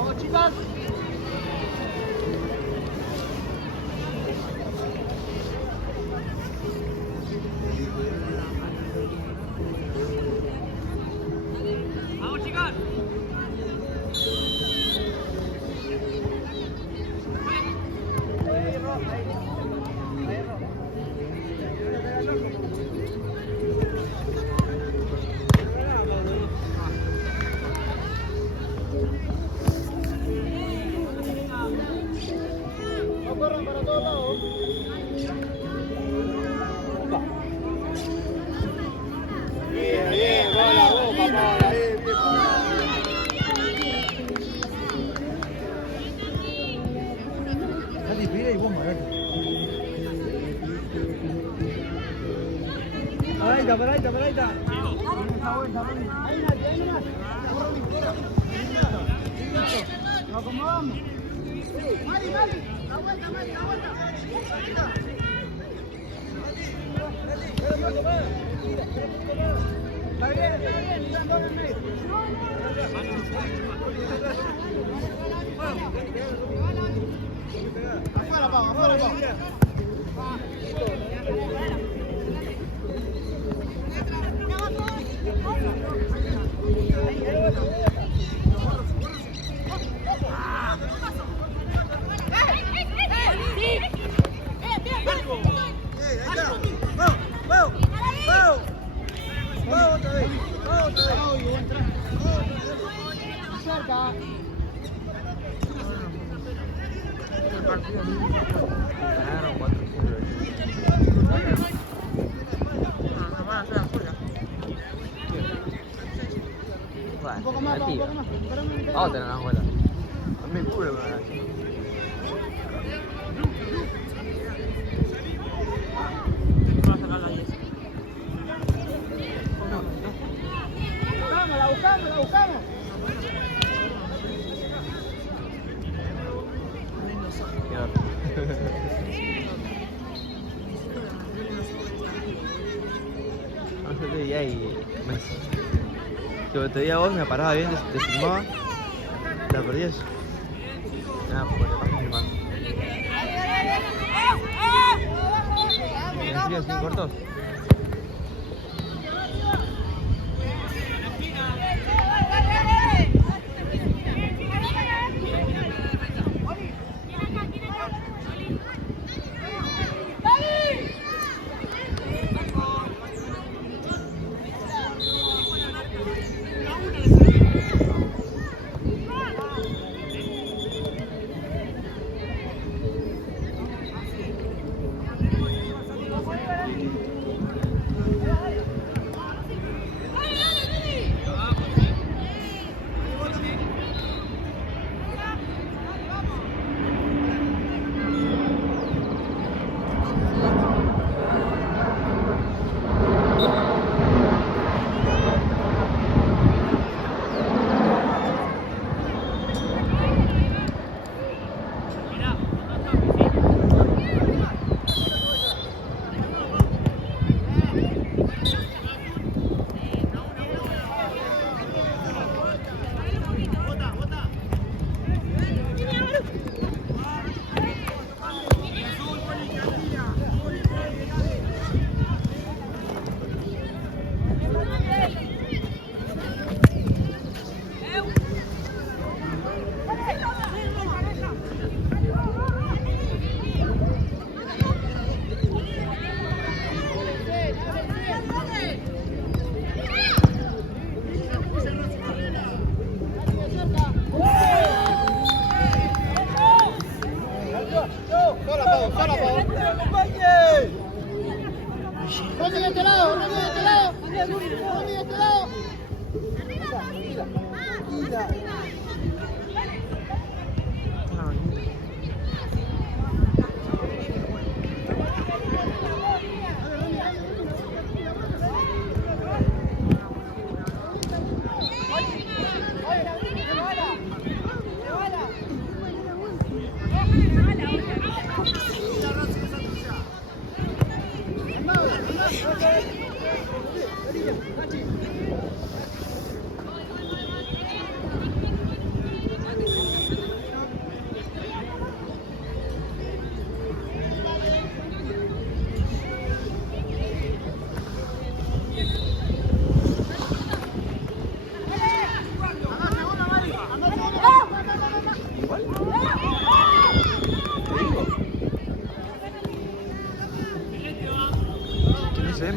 Vamos, chicas. Vamos, chicas. Corran para todos lados. Bien, bien, va la boca, para, bien, bien. Nadie pide y vos moverte. Paraita, paraita, paraita. Está buena. Ahí una. Nos acomodamos. Mari. Aguanta. Está bien, mirando en el medio. Afuera, Pau. Ganaron 4-0. Un poco más, Vamos a tener una bola. Me culo, man. La buscamos. No sé, te veía y yo te veía a vos, me paraba bien, te filmaba, la perdías. Nada, porque te pasas filmando. ¿En serio, sin cortos?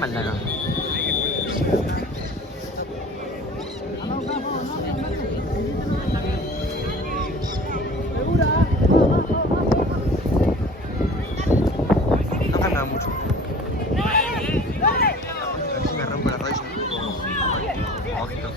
mal acá. No cambia mucho. Así me rompo la rodilla un poco. Ojito.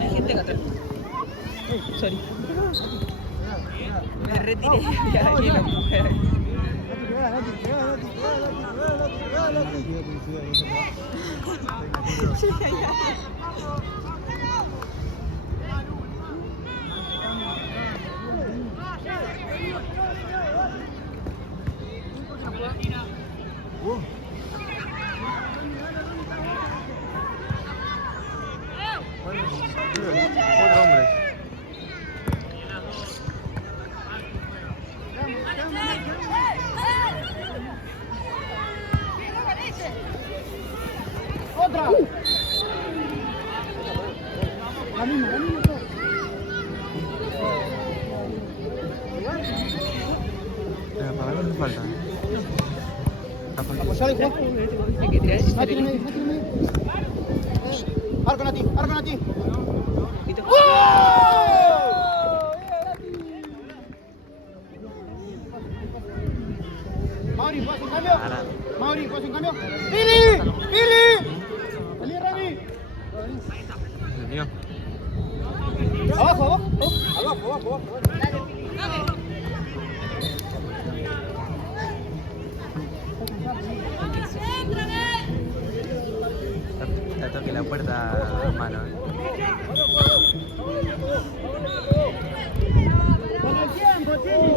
Hay gente acá atrás. Sorry. Me retiré de ahí, no pude. Sí, ya, ya. Cuatro hombres. ¡Otra! La misma, la misma. Para mí no falta. Apoyale, Juan. Hay que tirar ese Nati, cereal. Arco, Nati, arco, Nati. Poquito. Mauri, ¿puedes un cambio? Parado. Mauri, ¿puedes un cambio? ¡Pili! ¡Pili! ¡Salí, Rami! ¿El mío? Abajo, abajo. Abajo, abajo, abajo. Ya toque la puerta a mano. Con el tiempo, Chili.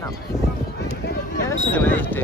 No. ¿Qué es eso que me diste?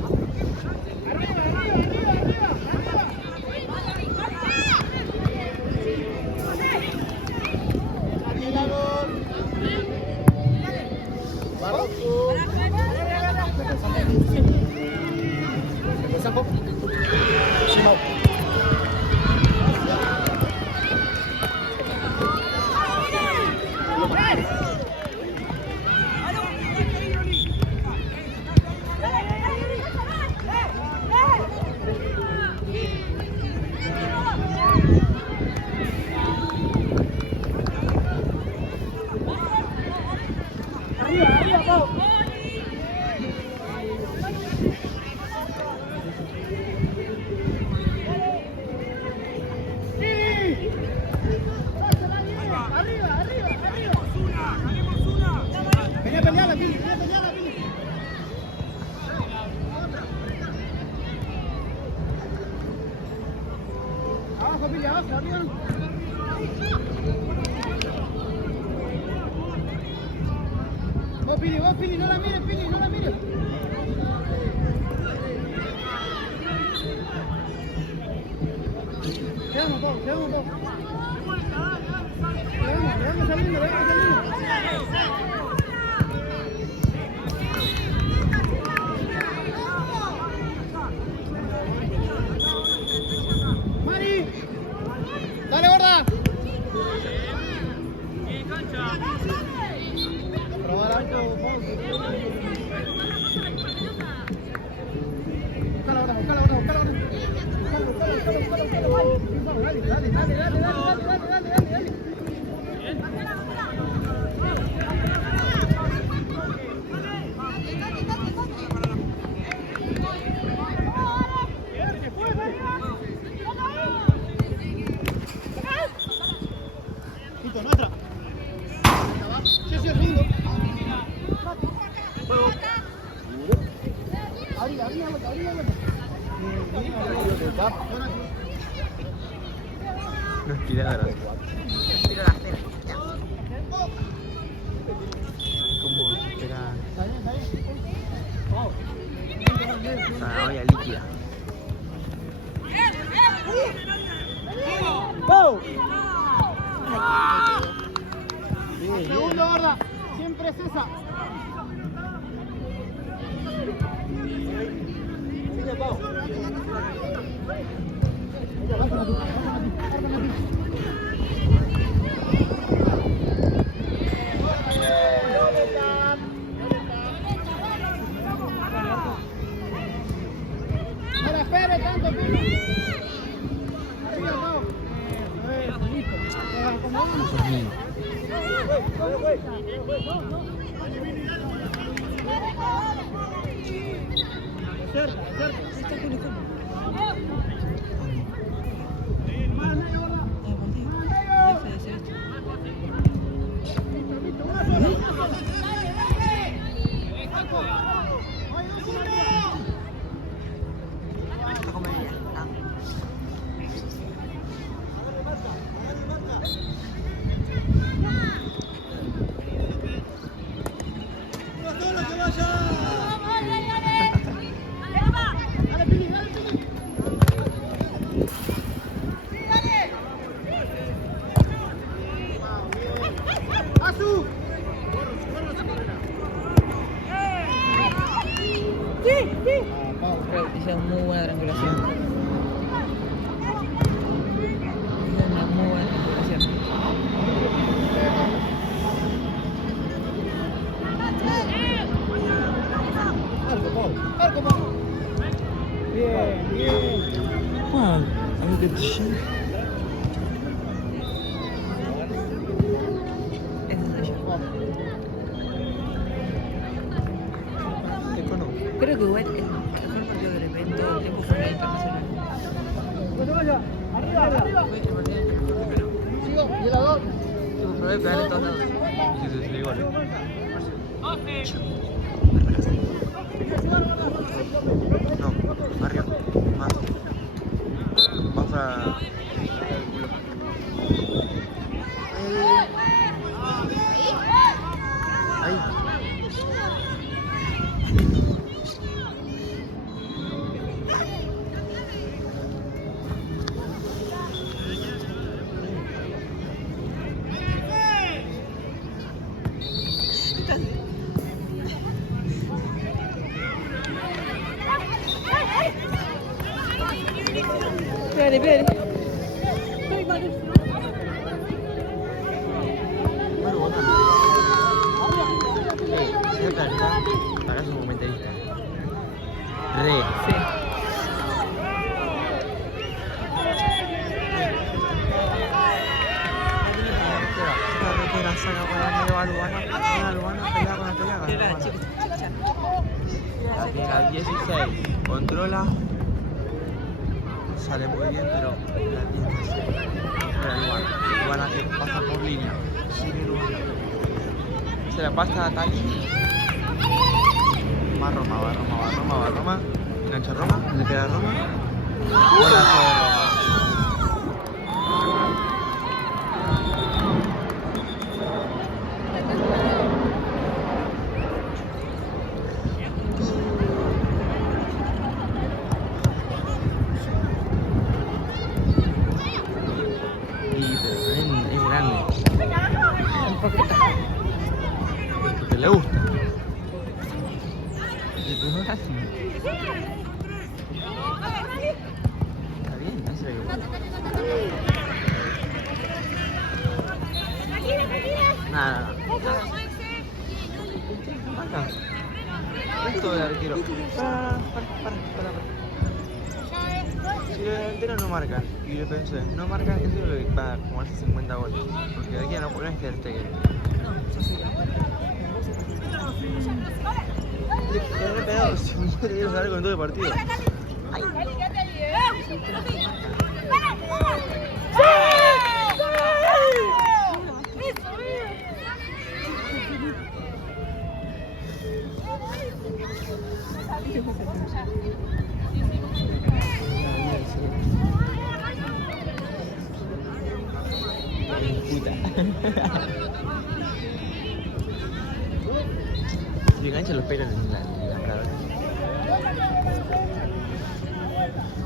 Vení a pelearla, Pili. Vení a pelearla, Pili. Abajo, Pili, abajo, arriba. Vos, Pili, no la mires, Pili, no la mires. Quedamos todos, quedamos todos. Quedamos saliendo, quedamos saliendo. Mari, dale, gorda. Probar alto, buscala ahora, buscala ahora, buscala ahora. Dale. Listo, nuestra. Sí, el segundo. Abrí la vuelta. No es tiradora. Tiro la cena. ¿Cómo espera? Está bien. Zanahoria líquida. ¡Go! Segundo, gorda. Siempre es esa. No la espere tanto, Pino. Arriba, no. Listo. Acomodamos. Eso es mío. Cerca, cerca. Está con el combo. Más medio, ¿verdad? Deja de hacer esto. Listo, una sola. Está como ella. Ah. ¡Azu! Hicieron muy buena triangulación. Hicieron una muy buena triangulación. Arco, Pau. Bien, bien. Wow, look at the shit. Ese es de ella. ¿Qué conozco? Creo que igual el mejor partido del evento del tiempo fue el internacional. No se vaya. Arriba, arriba. Fue el partido internacional. Sigo. Y la dos. Tuvo que pegar en todos lados. Sí, igual. No, arriba. Más. Más para. Ahí. Pégale, pégale. Bueno, botando. Cerca está. Acá es un comentarista. Re. Sí. La saca por el medio Albano, pelea con la pelea, Era gana. chica, chica. La pega 16, controla, sale muy bien, pero la 16. Era Luana, Luana que pasa por línea, sigue Luana. Se la pasa a Tali. Va Roma, engancha a Roma, le pega a Roma. Golazo de Roma. Es grande, Un poquito. porque le gusta. Y tú no así. Está bien, hace lo que gusta. Nada. Acá. Esto del arquero. Para. Si los delanteros no marcan, y yo pensé, no marcan, eso es lo que va como hace 50 goles. Porque de aquí a no poner este Stegen. Le habré pegado 50 tiros largos en todo el partido. Ay. Puta. Si engancha los pelos en la cara.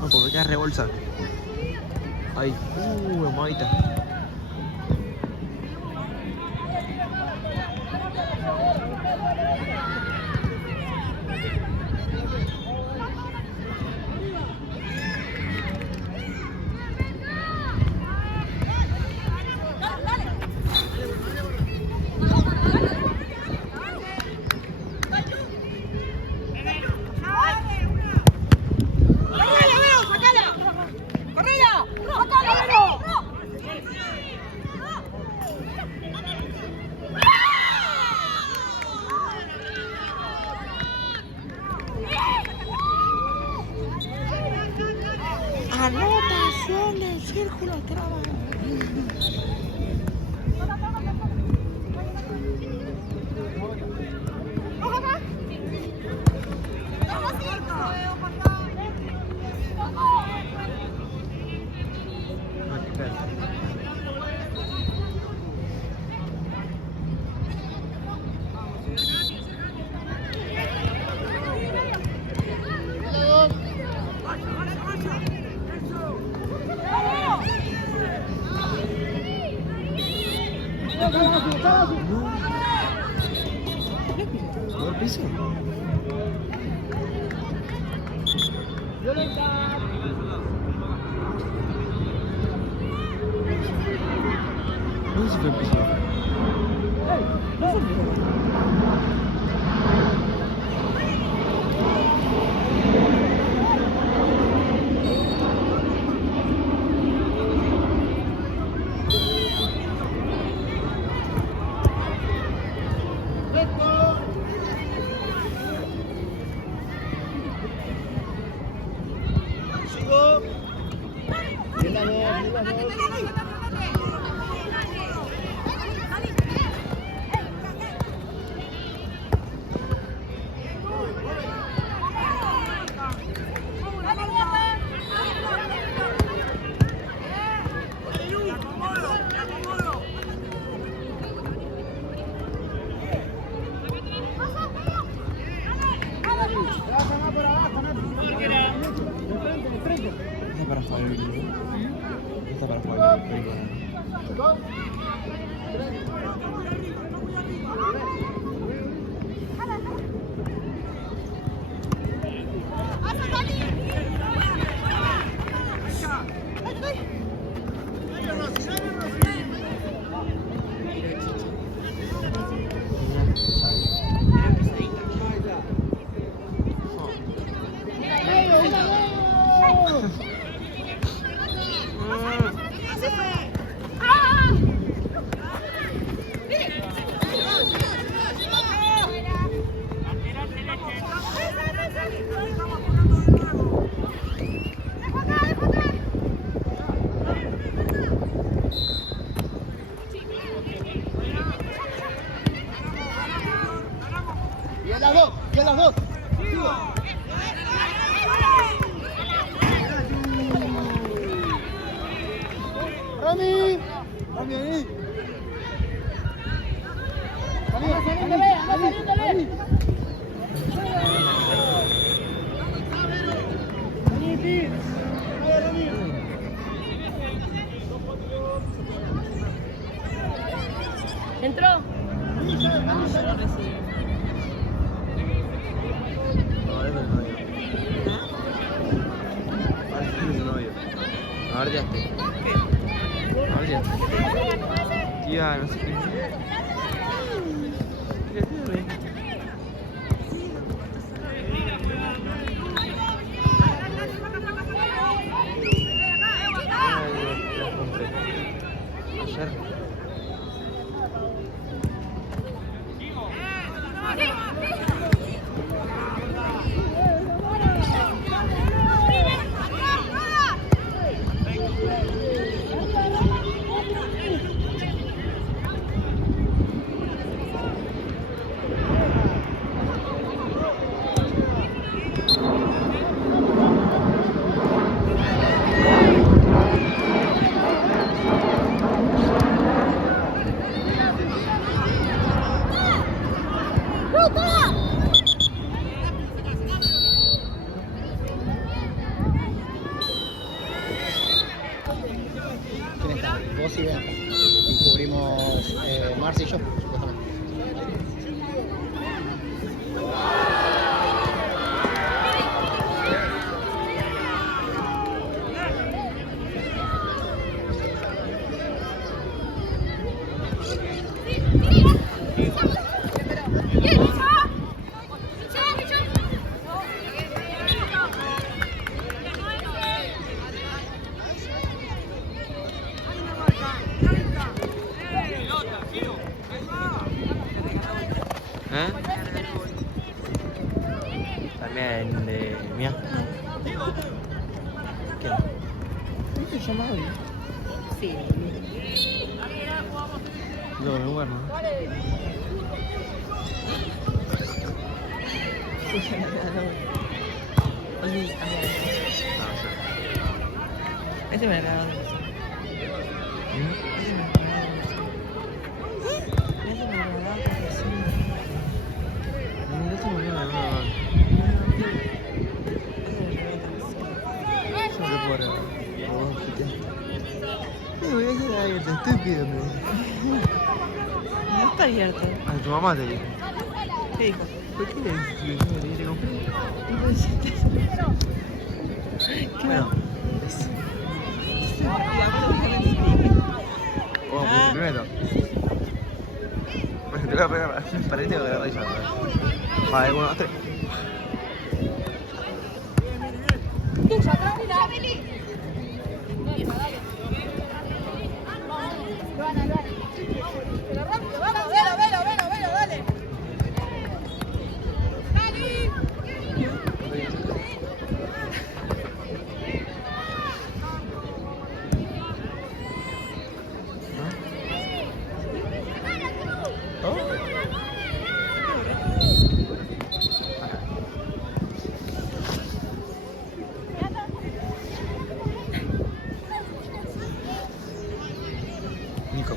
No, porque queda rebolsa. Ahí. Mamadita. Rotación del círculo trabajo. ¿No al piso? ¿Dónde se fue el piso? Está para jugar el video. Está para jugar el video. ¡Y a las dos! ¡Rami! ¡Rami ahí! ¡Salí! ¿Entró? No, es el novio. Parece que es el novio. A ver, ya estoy. A ver, ya estoy. Tía, no sé qué. La compré. Ayer. Vos y Bianca. Y cubrimos Marce y yo, supuestamente. ¿Eh? se llama hoy? Sí, Yo con el lugar, ¿no? sí, ya me queda todo. Olvidé cambiar eso. Ah, sí. Ese me lo regalaron. ¿Mm? Ese me lo regalaron. Ese me lo regalaron porque sí. Eso me viene a ver. Yo no puedo regalar. Oh, qué te voy a hacer algo, te estoy pidiendo. No está abierto. A tu mamá te dijo. ¿Qué dijo? ¿Por qué le dijiste? ¿Te compré? No puede ser. Bueno, es... Oh, pues primero. Bueno, te voy a pegar para este o agarrar ya. Vale, 1, 2, 3. Nico.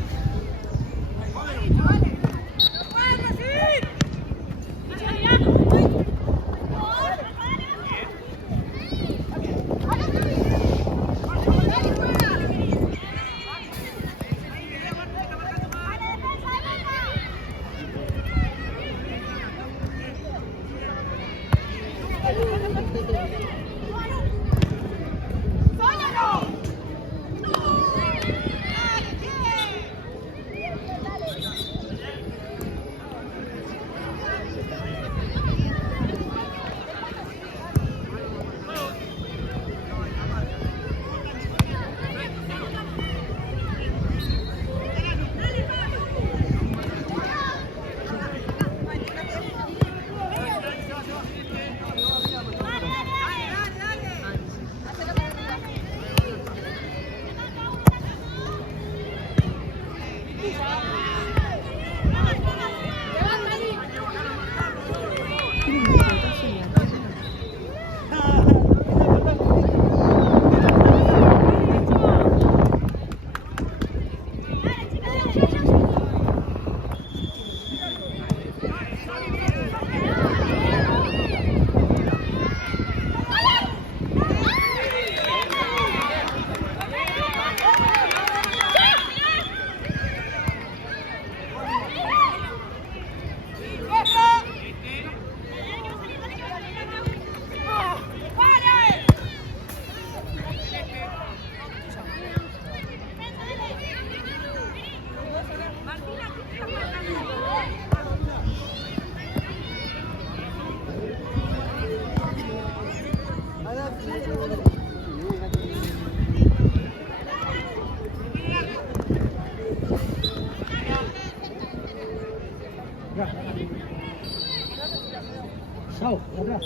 Chao, atrás.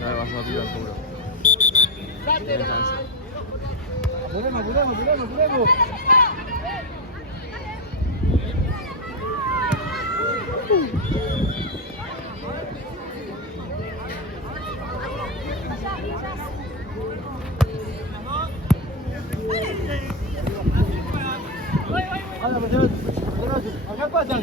Dale, vas a tirar seguro. Tiene chance. Apuremos. Acá pasan.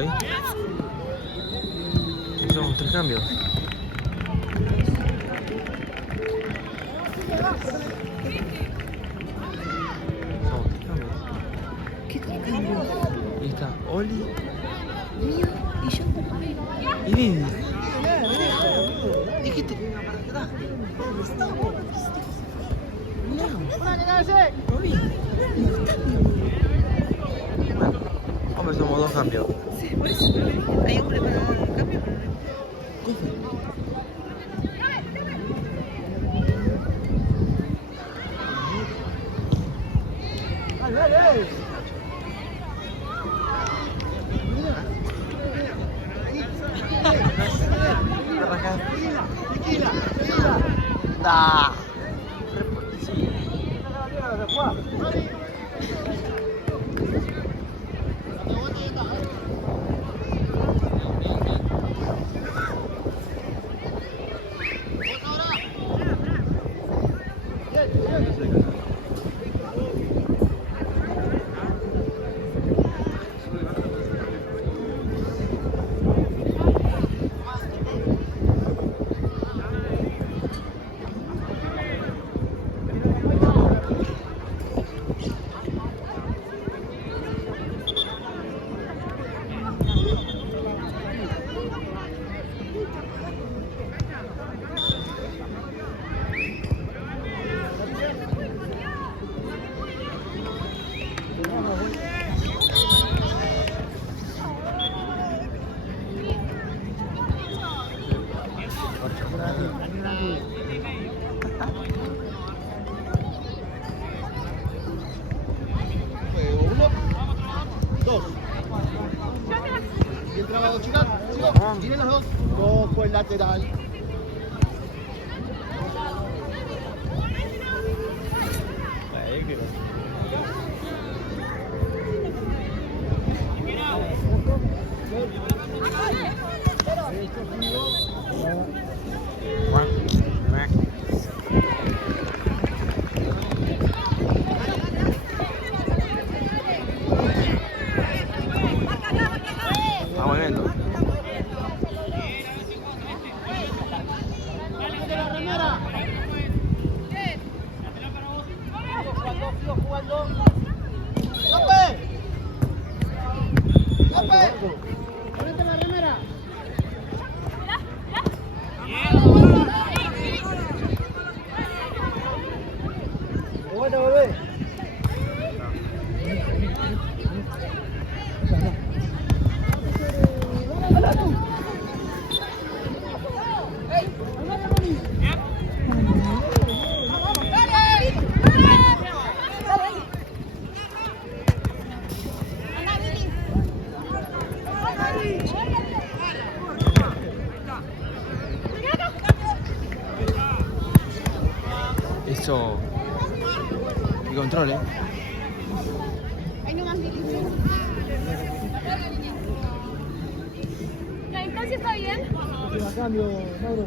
hoy. Somos 3 cambios. Somos 3 cambios. ¿Qué cambio? Y está Oli Mío y yo. y Vivi. Dijiste. Hombre, somos 2 cambios. Sí, por eso. Hay hombre para cambio, pero no. Da. Y el trabado, chicas. Miren los dos. Cojo el lateral. Vamos lento. ¡Ponete la remera! ¡Vuelve, vuelve! Eso. Y control, Ahí nomás mi ¿La distancia está bien? A cambio, Mauro.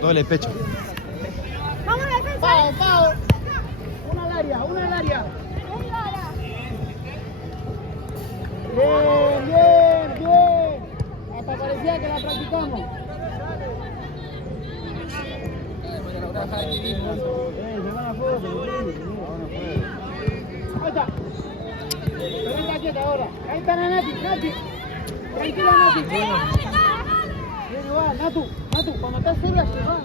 Doble pecho. Vamos a la defensa. ¡Pau, Pau! Una al área, una al área. Bien, bien, bien. Hasta Ahí está la Nati, Nati. Tranquila, Nati. Bien igual, Natu, cuando estás sola, llevá.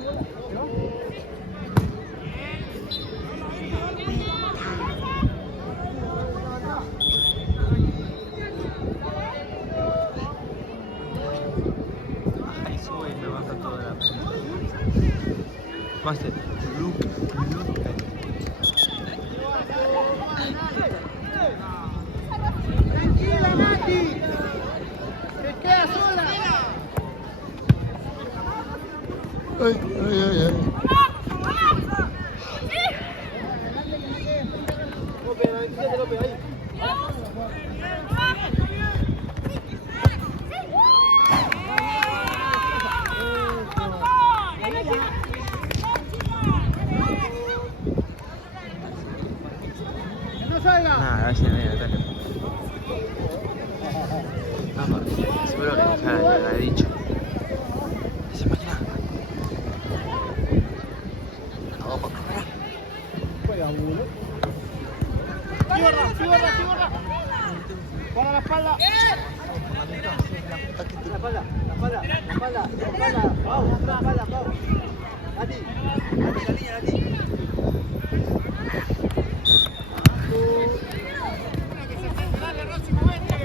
Ahí sube y me baja toda la... Master, look. Tranquila, Nati. Te queda sola. López, la 27, López, ahí. Que no salga. Nada, vaya en el ataque. Vamos, seguro que ya lo he dicho. ¿Se imagina? Vamos por cámara. Juega uno. Ciborra. Para la espalda. La espalda. Vamos, la espalda, vamos. Nati. Dale, Rossi, movete.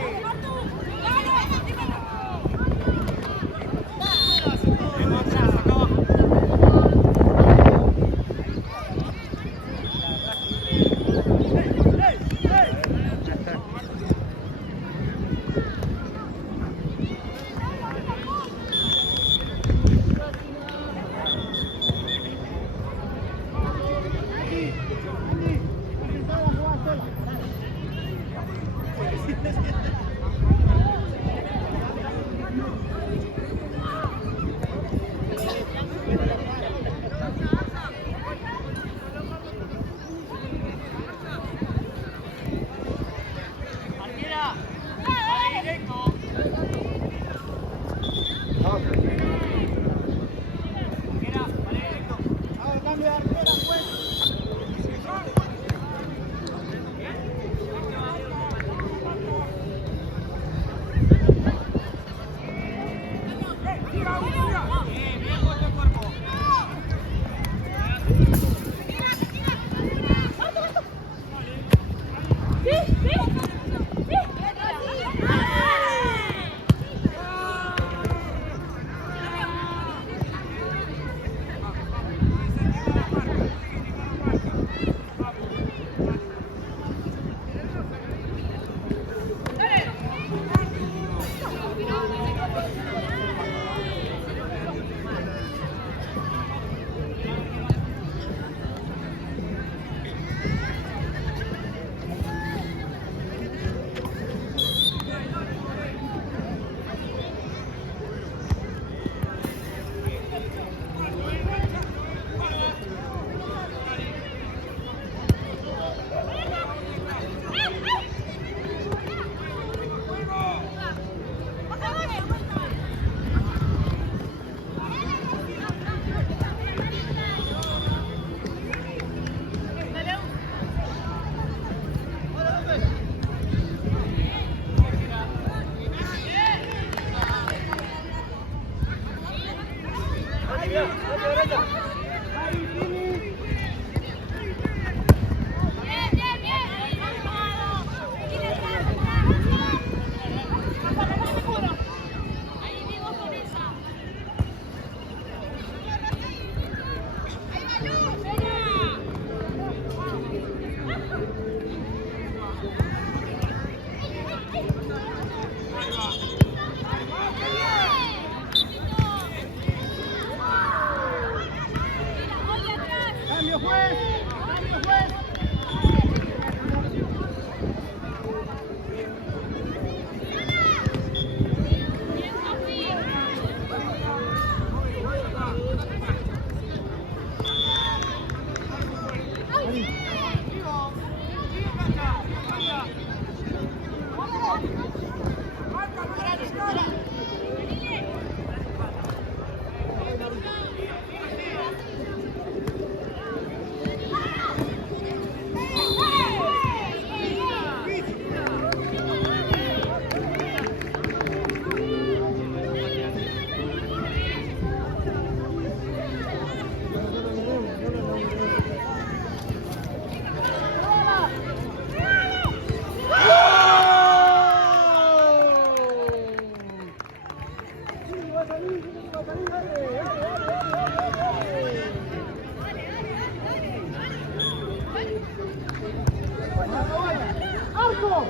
Marco.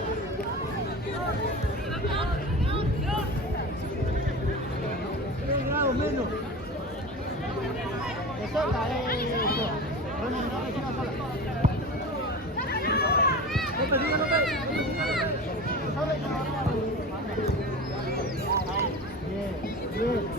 Menos. Te suelta, eso. Bueno, no me sigas sola. López, diga, López. Bien, bien.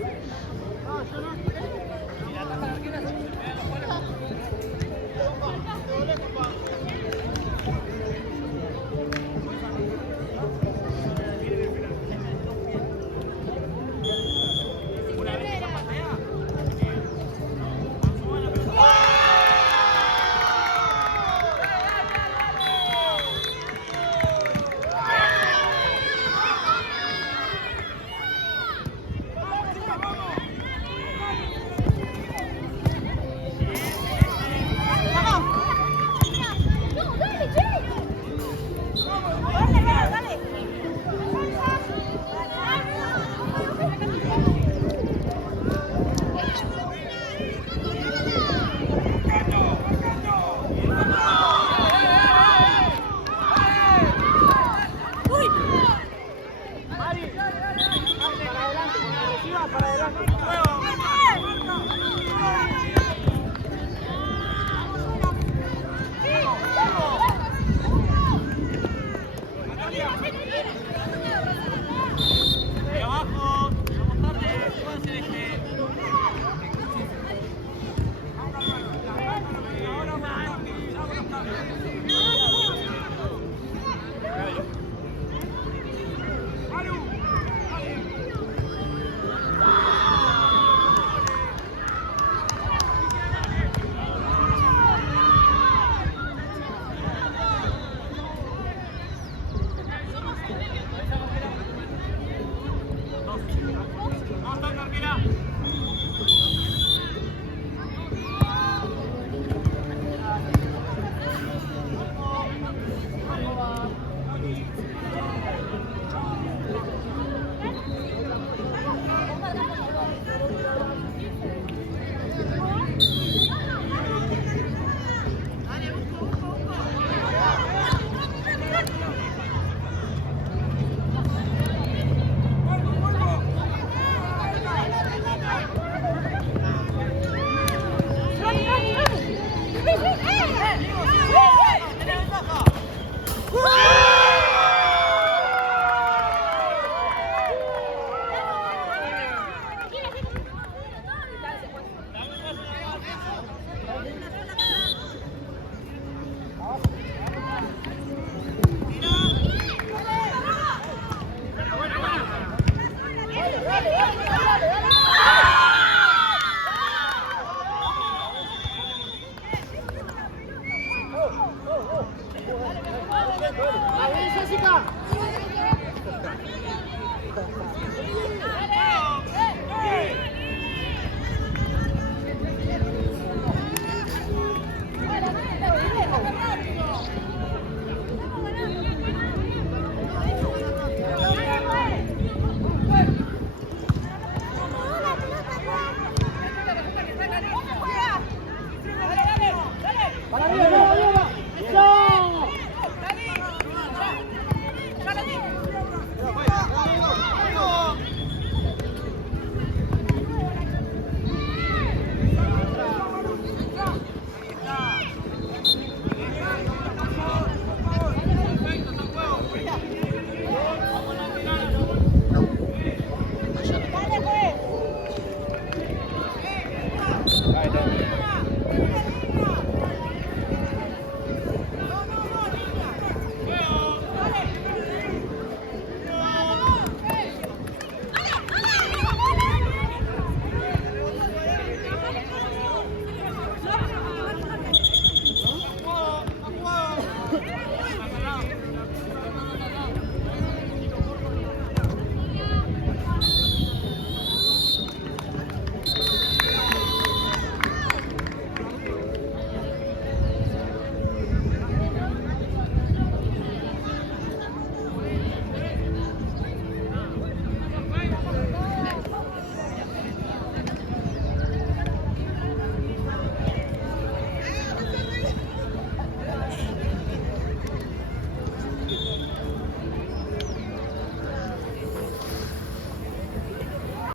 Jessica.